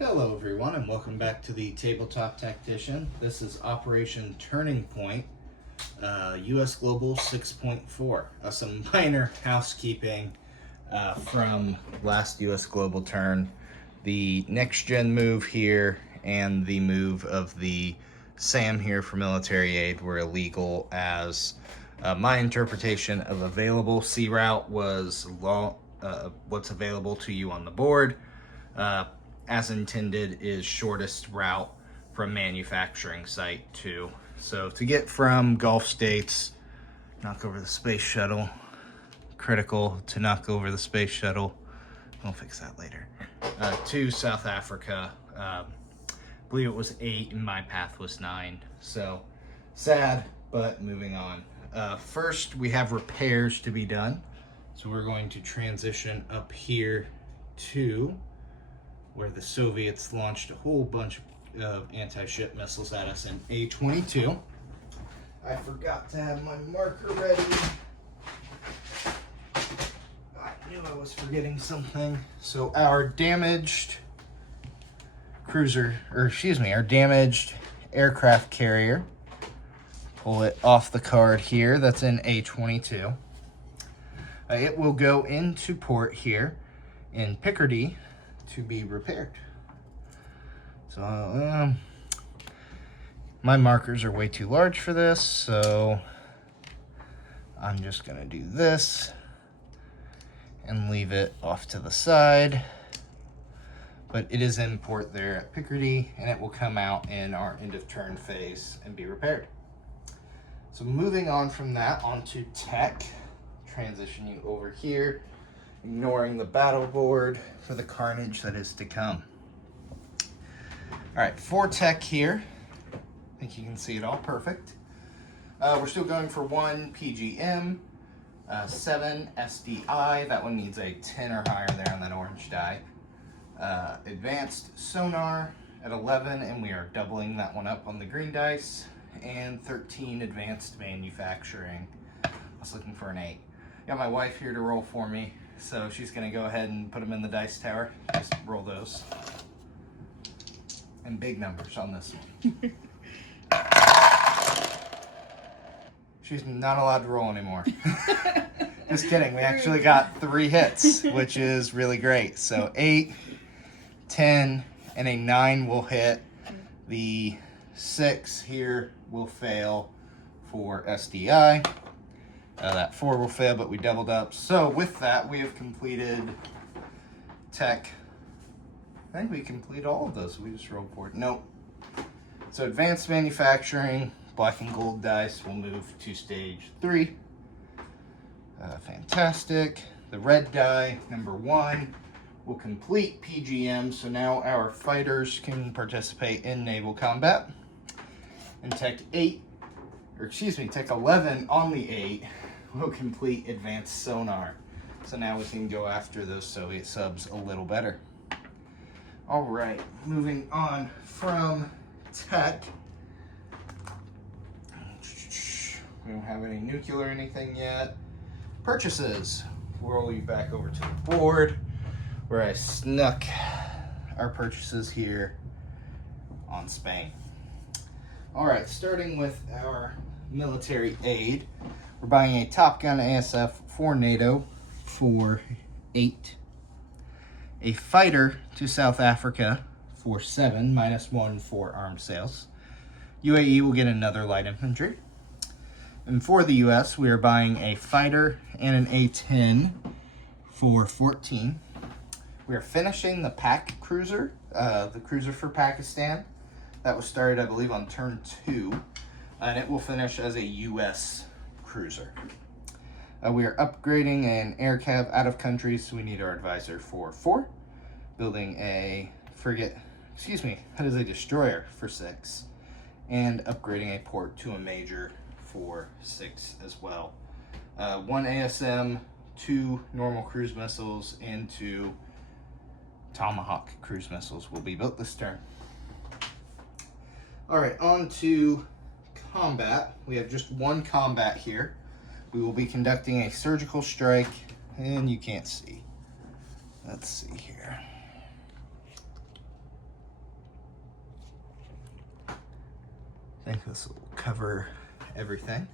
Hello everyone and welcome back to the Tabletop Tactician. This is Operation Turning Point, US Global 6.4. Some minor housekeeping from last US Global turn. The next gen move here and the move of the SAM here for military aid were illegal, as my interpretation of available sea route was what's available to you on the board. As intended is shortest route from manufacturing site to. So to get from Gulf states, knock over the space shuttle, critical to knock over the space shuttle, we'll fix that later, to South Africa, I believe it was 8 and my path was 9. So sad, but moving on. First, we have repairs to be done. So we're going to transition up here to where the Soviets launched a whole bunch of anti-ship missiles at us in A-22. I forgot to have my marker ready. I knew I was forgetting something. So our damaged our damaged aircraft carrier, pull it off the card here, that's in A-22. It will go into port here in Picardy to be repaired. So my markers are way too large for this, so I'm just gonna do this and leave it off to the side. But it is in port there at Picardy, and it will come out in our end of turn phase and be repaired. So moving on from that onto tech, transition you over here, ignoring the battle board for the carnage that is to come. All right, for tech here, I think you can see it all perfect. We're still going for 1 PGM, 7 SDI, that one needs a 10 or higher there on that orange die. Advanced sonar at 11, and we are doubling that one up on the green dice, and 13 advanced manufacturing. I was looking for an 8. Got my wife here to roll for me, so she's gonna go ahead and put them in the dice tower. Just roll those. And big numbers on this one. She's not allowed to roll anymore. Just kidding, we actually got 3 hits, which is really great. So 8, 10, and a 9 will hit. The 6 here will fail for SDI. That 4 will fail, but we doubled up. So with that, we have completed tech. I think we completed all of those. We just rolled for it. Nope. So advanced manufacturing, black and gold dice will move to stage 3. Fantastic. The red die, number 1, will complete PGM. So now our fighters can participate in naval combat. And tech 11 on the 8 will complete advanced sonar. So now we can go after those Soviet subs a little better. All right, moving on from tech. We don't have any nuclear or anything yet. Purchases. We'll roll you back over to the board where I snuck our purchases here on Spain. All right, starting with our military aid. We're buying a Top Gun ASF for NATO for 8. A fighter to South Africa for 7, -1 for armed sales. UAE will get another light infantry. And for the US, we are buying a fighter and an A-10 for 14. We are finishing the Pak cruiser, the cruiser for Pakistan. That was started, I believe, on turn 2, and it will finish as a US cruiser. We are upgrading an air cav out of country, so we need our advisor for 4. Building a destroyer for 6. And upgrading a port to a major for 6 as well. 1 ASM, 2 normal cruise missiles, and 2 Tomahawk cruise missiles will be built this turn. All right, on to combat. We have just 1 combat here. We will be conducting a surgical strike, and you can't see. Let's see here. I think this will cover everything.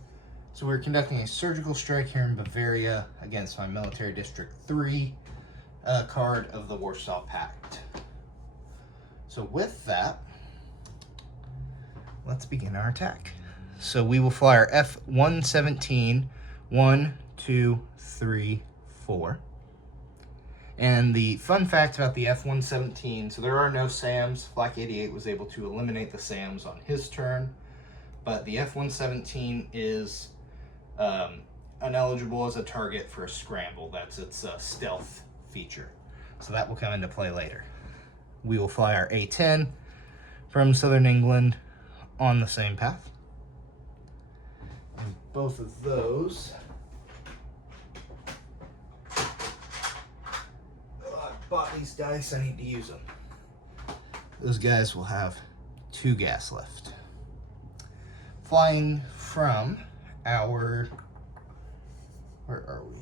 So we're conducting a surgical strike here in Bavaria against my Military District 3 card of the Warsaw Pact. So with that, let's begin our attack. So we will fly our F-117, 1, 2, 3, 4. And the fun fact about the F-117, so there are no SAMs. Flak 88 was able to eliminate the SAMs on his turn, but the F-117 is ineligible as a target for a scramble. That's its stealth feature. So that will come into play later. We will fly our A-10 from Southern England on the same path. And both of those, I bought these dice, I need to use them. Those guys will have 2 gas left. Flying from our, where are we?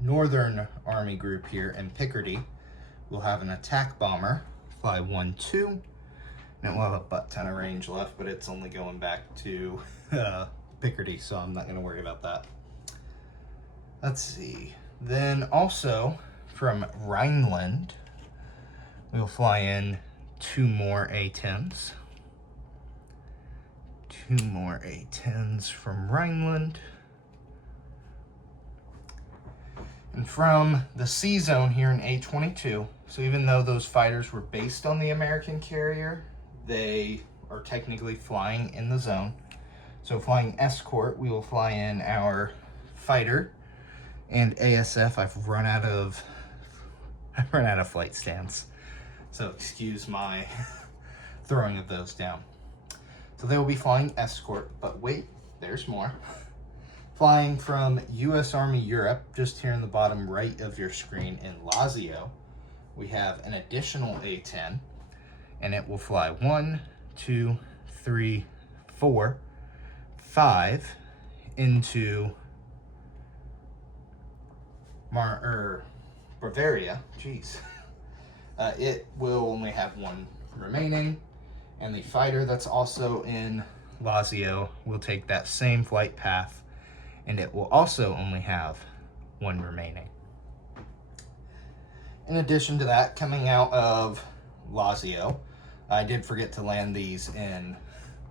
Northern Army group here in Picardy, we'll have an attack bomber, fly 1, 2, and it will have a butt ton of range left, but it's only going back to Picardy, so I'm not going to worry about that. Let's see. Then also from Rhineland, we'll fly in 2 more A-10s. 2 more A-10s from Rhineland. And from the C zone here in A-22, so even though those fighters were based on the American carrier, they are technically flying in the zone. So flying escort, we will fly in our fighter and ASF. I've run out of flight stands, so excuse my throwing of those down. So they will be flying escort, but wait, there's more. Flying from U.S. Army Europe, just here in the bottom right of your screen in Lazio, we have an additional A-10, and it will fly 1, 2, 3, 4, 5 into Bavaria. Jeez. It will only have 1 remaining, and the fighter that's also in Lazio will take that same flight path, and it will also only have 1 remaining. In addition to that, coming out of Lazio, I did forget to land these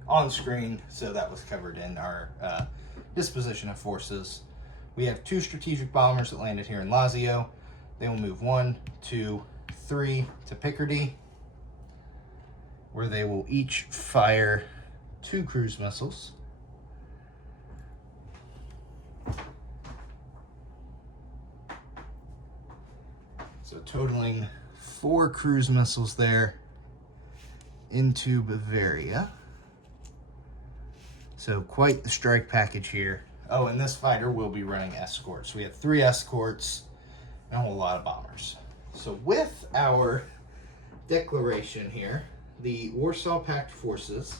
on screen, so that was covered in our disposition of forces. We have 2 strategic bombers that landed here in Lazio. They will move 1, 2, 3 to Picardy, where they will each fire 2 cruise missiles. So totaling 4 cruise missiles there into Bavaria. So quite the strike package here. Oh, and this fighter will be running escorts. We have 3 escorts and a whole lot of bombers. So with our declaration here, the Warsaw Pact forces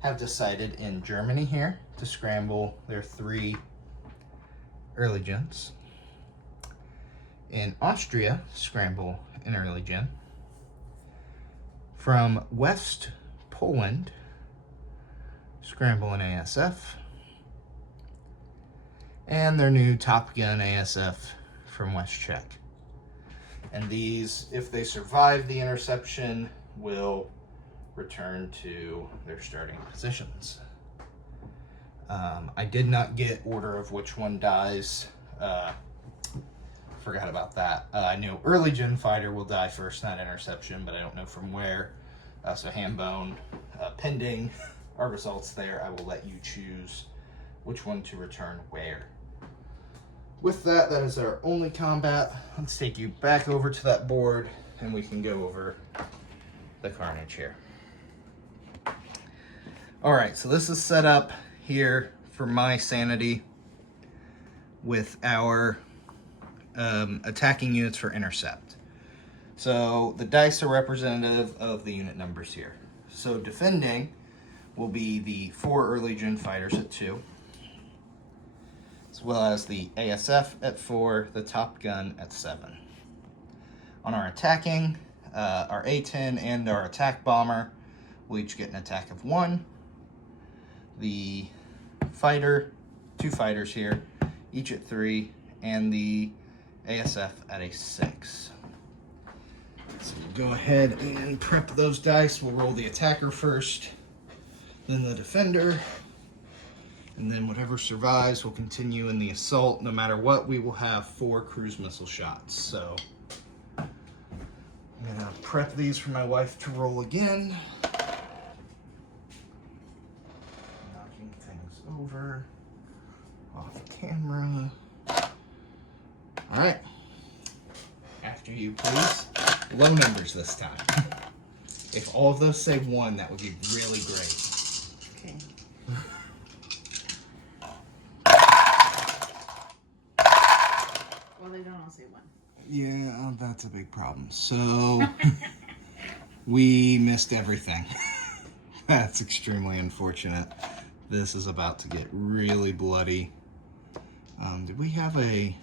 have decided in Germany here to scramble their 3 early gens. In Austria, scramble an early gen. From West Poland, scramble an ASF. And their new Top Gun ASF from West Czech. And these, if they survive the interception, will return to their starting positions. I did not get order of which one dies. Forgot about that. I know early gen fighter will die first, not interception, but I don't know from where. So Hambone, pending our results there, I will let you choose which one to return where. With that, that is our only combat. Let's take you back over to that board and we can go over the carnage here. All right, so this is set up here for my sanity with our attacking units for intercept. So the dice are representative of the unit numbers here. So defending will be the 4 early gen fighters at 2, as well as the ASF at 4, the Top Gun at 7. On our attacking, our A-10 and our attack bomber will each get an attack of 1, the fighter, 2 fighters here, each at 3, and the ASF at a 6. So we'll go ahead and prep those dice. We'll roll the attacker first, then the defender, and then whatever survives will continue in the assault. No matter what, we will have 4 cruise missile shots. So I'm gonna prep these for my wife to roll again. Knocking things over, off camera. All right, after you, please. Low numbers this time. If all of those say 1, that would be really great. Okay. Well, they don't all say 1. Yeah, that's a big problem. So we missed everything. That's extremely unfortunate. This is about to get really bloody. Did we have a...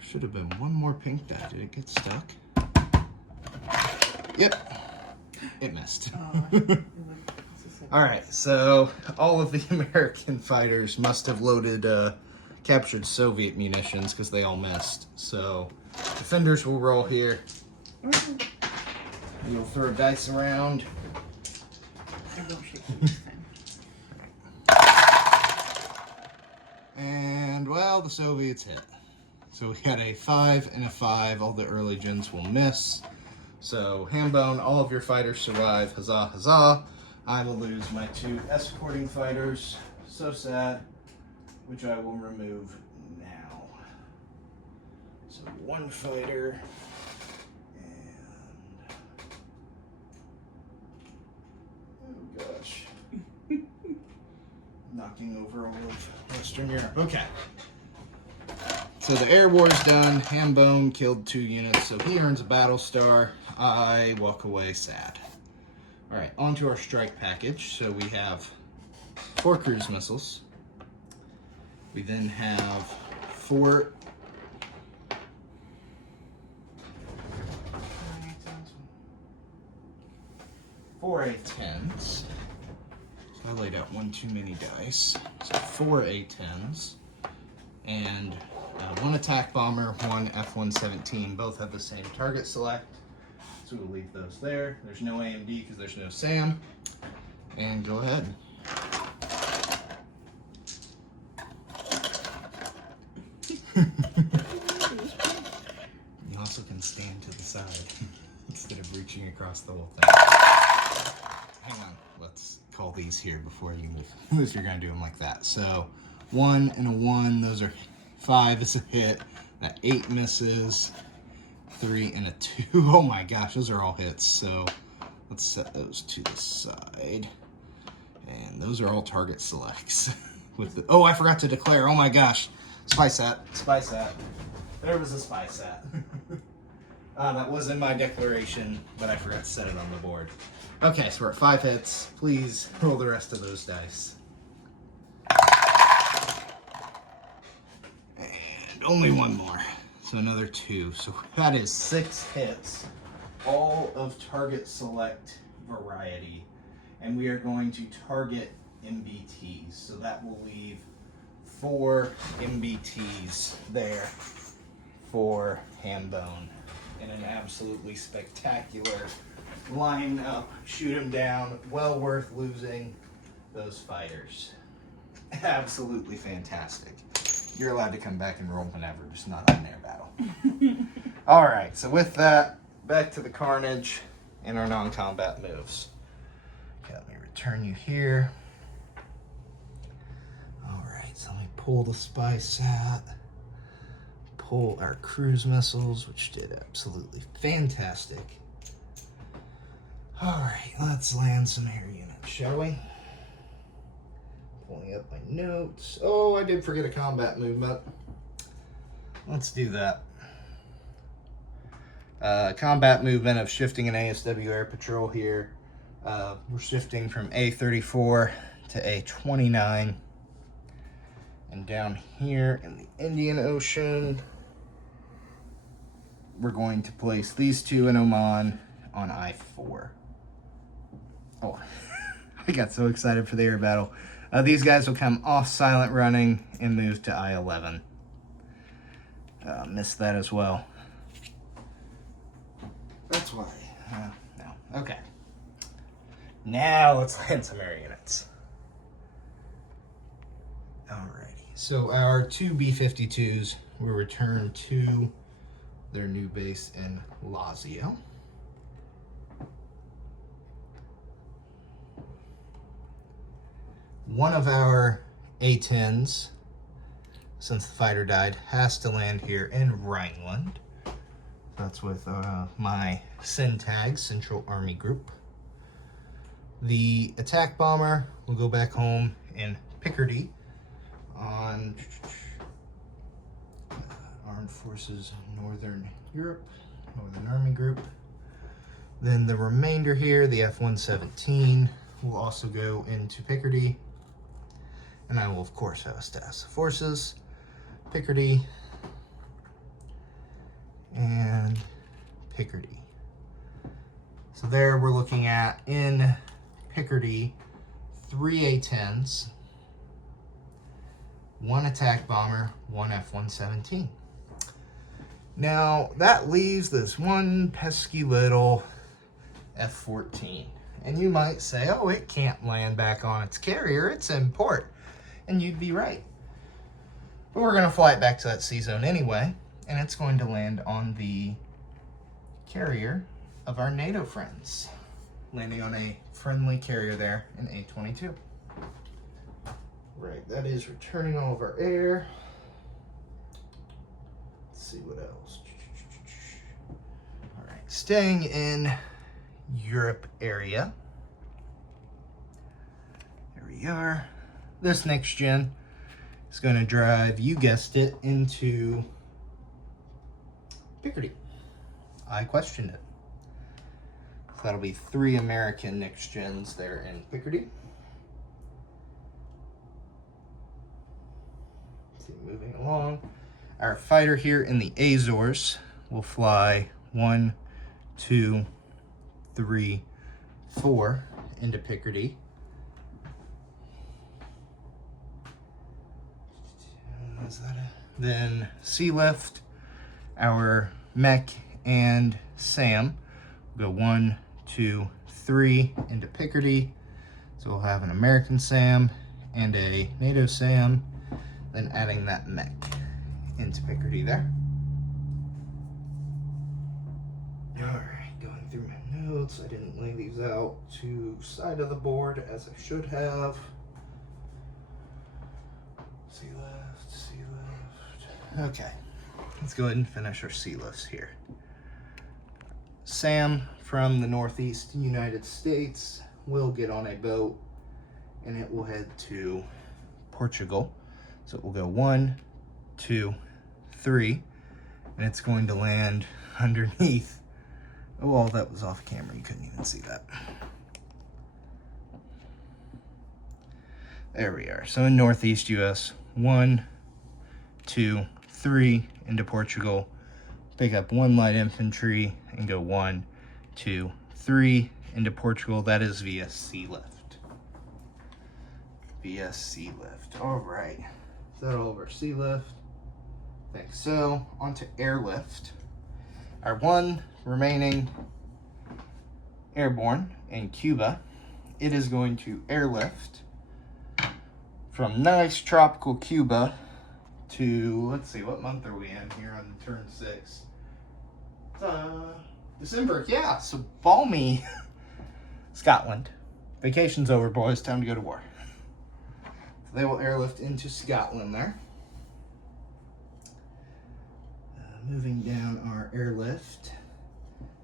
Should have been 1 more pink die. Did it get stuck? Yep. It missed. Alright, so all of the American fighters must have loaded captured Soviet munitions because they all missed. So defenders will roll here. We'll throw dice around. I don't shake them this time. And, well, the Soviets hit. So we had a 5 and a 5. All the early gens will miss. So, Hambone, all of your fighters survive. Huzzah, huzzah. I will lose my 2 escorting fighters. So sad. Which I will remove now. So, 1 fighter. And... oh, gosh. Knocking over all of Western Europe. Okay. So the air war is done. Hambone killed 2 units, so he earns a battle star. I walk away sad. All right, on to our strike package. So we have 4 cruise missiles. We then have 4 A-10s. So I laid out 1 too many dice. So 4 A-10s. And 1 attack bomber, 1 F-117. Both have the same target select. So we'll leave those there. There's no AMD because there's no SAM. And go ahead. You also can stand to the side instead of reaching across the whole thing. Hang on, let's call these here before you move. If you're gonna do them like that. So 1 and a 1, those are 5 is a hit. That 8 misses. 3 and a 2. Oh my gosh, those are all hits. So let's set those to the side. And those are all target selects. With the, oh, I forgot to declare. Oh my gosh. Spy sat. Spy sat. There was a spy sat. That was in my declaration, but I forgot to set it on the board. Okay, so we're at 5 hits. Please roll the rest of those dice. And only 1 more. So another 2. So that is 6 hits. All of target select variety. And we are going to target MBTs. So that will leave 4 MBTs there for Hambone in an absolutely spectacular lineup. Shoot him down. Well worth losing those fighters. Absolutely fantastic. You're allowed to come back and roll whenever, just not on air battle. All right, so with that, back to the carnage and our non-combat moves. Okay, let me return you here. All right, so let me pull the spy sat, pull our cruise missiles, which did absolutely fantastic. All right, let's land some air units, shall we? Pulling up my notes. Oh, I did forget a combat movement. Let's do that. Combat movement of shifting an ASW air patrol here. We're shifting from A34 to A29. And down here in the Indian Ocean, we're going to place these 2 in Oman on I-4. Oh, I got so excited for the air battle. These guys will come off silent running and move to I-11. Missed that as well. That's why. No. Okay. Now let's land some air units. Alrighty. So our two B-52s will return to their new base in Lazio. One of our A-10s, since the fighter died, has to land here in Rhineland. That's with my CENTAG, Central Army Group. The attack bomber will go back home in Picardy on Armed Forces Northern Europe, Northern Army Group. Then the remainder here, the F-117, will also go into Picardy. And I will, of course, have a status of forces, Picardy, and Picardy. So there we're looking at, in Picardy, 3 A-10s, 1 attack bomber, 1 F-117. Now, that leaves this one pesky little F-14. And you might say, oh, it can't land back on its carrier, it's in port. And you'd be right. But we're going to fly it back to that sea zone anyway, and it's going to land on the carrier of our NATO friends, landing on a friendly carrier there in A-22. Right, that is returning all of our air. Let's see what else. All right, staying in Europe area. There we are. This next gen is going to drive, you guessed it, into Picardy. I questioned it. So that'll be 3 American next gens there in Picardy. Let's see, moving along. Our fighter here in the Azores will fly 1, 2, 3, 4 into Picardy. Then sea lift, our mech and SAM will go 1, 2, 3 into Picardy. So we'll have an American SAM and a NATO SAM, then adding that mech into Picardy there. All right, going through my notes. I didn't lay these out to side of the board as I should have. Sea left, sea left. Okay, let's go ahead and finish our sea lifts here. Sam from the Northeast United States will get on a boat and it will head to Portugal. So it will go 1, 2, 3, and it's going to land underneath. Oh, well, that was off camera. You couldn't even see that. There we are. So in Northeast US, 1, 2, 3 into Portugal. Pick up 1 light infantry and go 1, 2, 3 into Portugal. That is via sea lift. Via sea lift. All right. Is that all over sea lift? I think so. On to airlift. Our 1 remaining airborne in Cuba. It is going to airlift from nice tropical Cuba to, let's see, what month are we in here on turn 6? December, yeah, so balmy Scotland. Vacation's over, boys, time to go to war. So they will airlift into Scotland there. Moving down our airlift,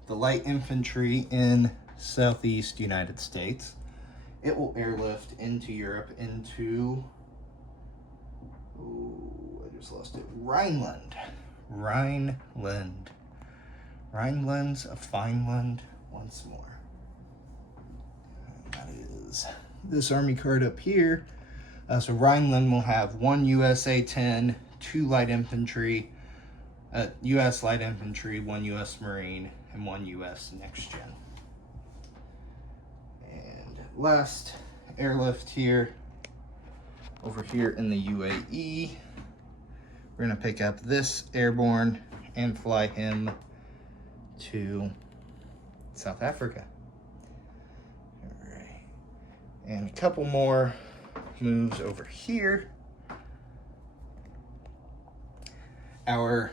the light infantry in Southeast United States. It will airlift into Europe, into, oh, I just lost it, Rhineland. Rhineland. Rhineland's a fine land once more. And that is this army card up here. So Rhineland will have 1 USA-10, 2 light infantry, U.S. light infantry, 1 U.S. Marine, and 1 U.S. next gen. And last airlift here. Over here in the UAE, we're gonna pick up this airborne and fly him to South Africa. All right, and a couple more moves over here. Our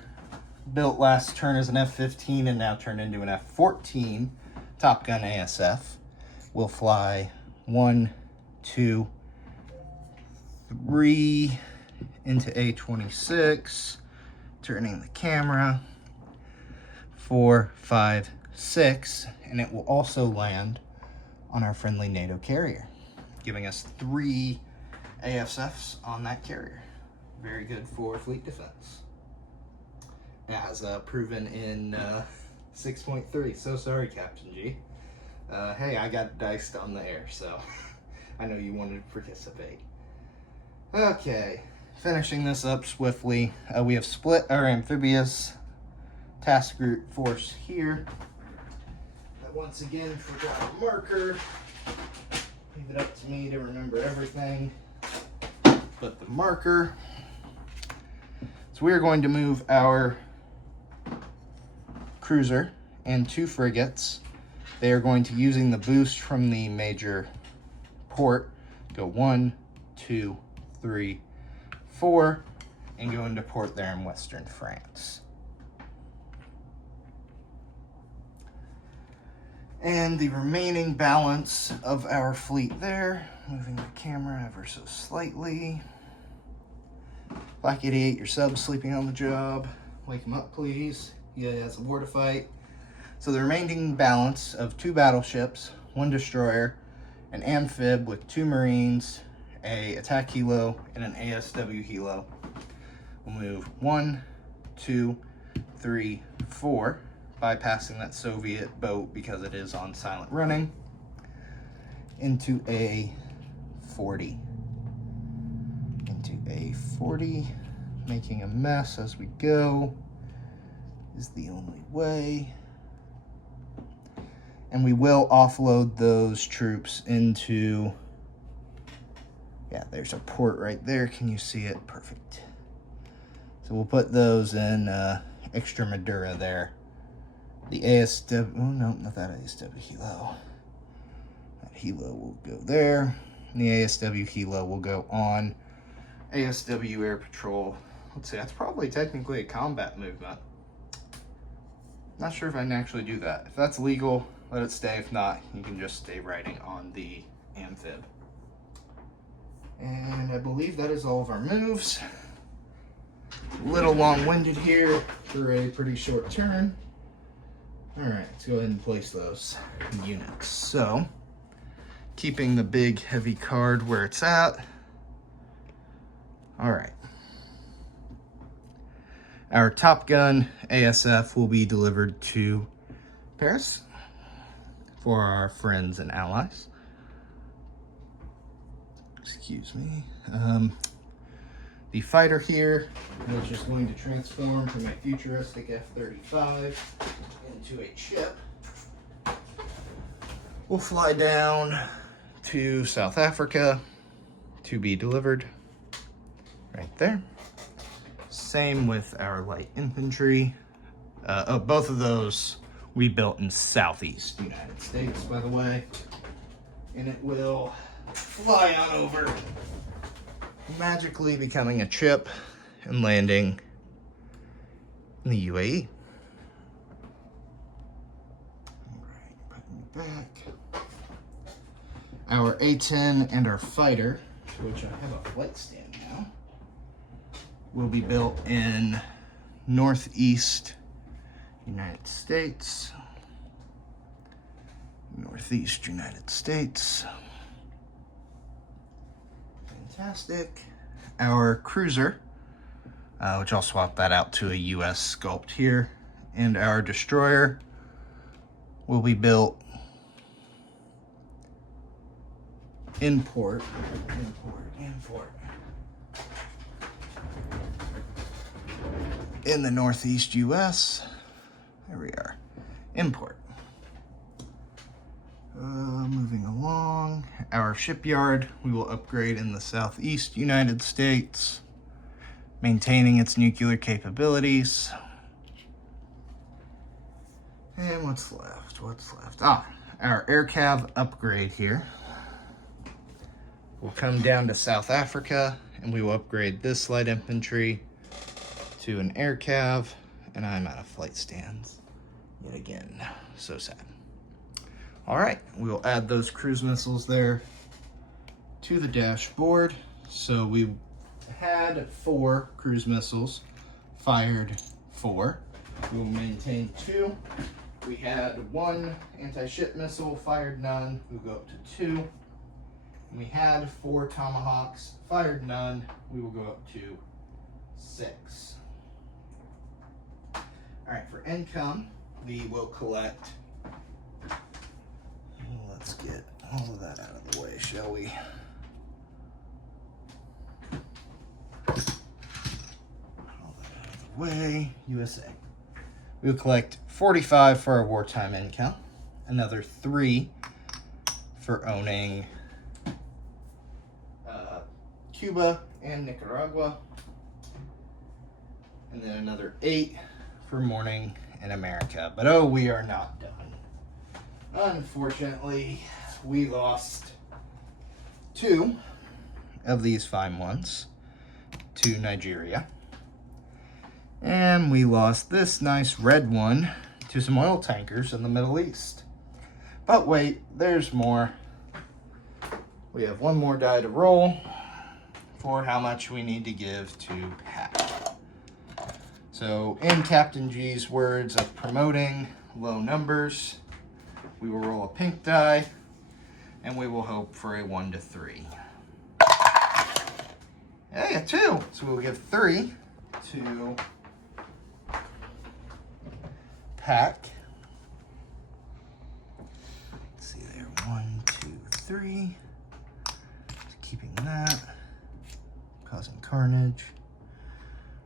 built last turn as an F-15 and now turned into an F-14 Top Gun ASF will fly 1, 2, 3 into A26, turning the camera, 4, 5, 6, and it will also land on our friendly NATO carrier, giving us 3 ASFs on that carrier. Very good for fleet defense, as proven in 6.3. So sorry, Captain G. Hey, I got diced on the air, so I know you wanted to participate. Okay, finishing this up swiftly, we have split our amphibious task group force here. I once again forgot a marker. Leave it up to me to remember everything but the marker. So we are going to move our cruiser and 2 frigates. They are going to, using the boost from the major port, go 1, 2, 3, 4, and go into port there in western France. And the remaining balance of our fleet there, moving the camera ever so slightly. Black 88, your sub sleeping on the job. Wake him up, please. He has a war to fight. So the remaining balance of 2 battleships, 1 destroyer, an amphib with 2 marines, a attack helo, and an ASW helo. We'll move 1, 2, 3, 4, bypassing that Soviet boat because it is on silent running, into A40. Into A40, making a mess as we go is the only way. And we will offload those troops into, yeah, there's a port right there. Can you see it? Perfect. So we'll put those in Extremadura there. The ASW, oh no, not that ASW helo. That helo will go there. And the ASW helo will go on ASW Air Patrol. Let's see, that's probably technically a combat movement. Not sure if I can actually do that. If that's legal, let it stay. If not, you can just stay riding on the amphib. And I believe that is all of our moves. A little long-winded here for a pretty short turn. All right, let's go ahead and place those units. So, keeping the big heavy card where it's at. All right. Our Top Gun ASF will be delivered to Paris for our friends and allies. Excuse me. The fighter here is just going to transform from a futuristic F-35 into a chip. We'll fly down to South Africa to be delivered right there. Same with our light infantry. Both of those we built in Southeast United States, by the way. And it will fly on over, magically becoming a chip and landing in the UAE. All right, putting it back. Our A-10 and our fighter, which I have a flight stand now, will be built in Northeast United States. Northeast United States. Fantastic. Our cruiser, which I'll swap that out to a US sculpt here, and our destroyer will be built import in the Northeast US. There we are. Import. Moving along, our shipyard we will upgrade in the southeast United States, maintaining its nuclear capabilities. And what's left? What's left? Our air cav upgrade here. We'll come down to South Africa and we will upgrade this light infantry to an air cav, and I'm out of flight stands yet again. So sad. All right, we'll add those cruise missiles there to the dashboard. So we had 4 cruise missiles, fired 4. We will maintain 2. We had 1 anti-ship missile, fired none. We'll go up to 2. And we had 4 Tomahawks, fired none. We will go up to 6. All right, for income, we will collect. Let's get all of that out of the way, shall we? All that out of the way. USA. We'll collect 45 for our wartime income, another 3 for owning Cuba and Nicaragua, and then another 8 for mourning in America. But oh, we are not done. Unfortunately, we lost 2 of these fine ones to Nigeria. And we lost this nice red one to some oil tankers in the Middle East. But wait, there's more. We have 1 more die to roll for how much we need to give to Pact. So in Captain G's words of promoting low numbers, we will roll a pink die, and we will hope for a 1 to 3. Hey, a 2. So we'll give 3 to Pact. Let's see there. 1, 2, 3. Just keeping that. Causing carnage.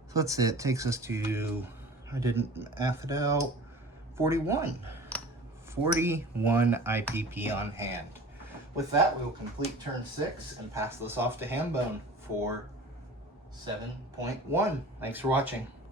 So let's see, it takes us to, I didn't math it out, 41. 41 IPP on hand. With that, we will complete turn 6 and pass this off to Hambone for 7.1. Thanks for watching.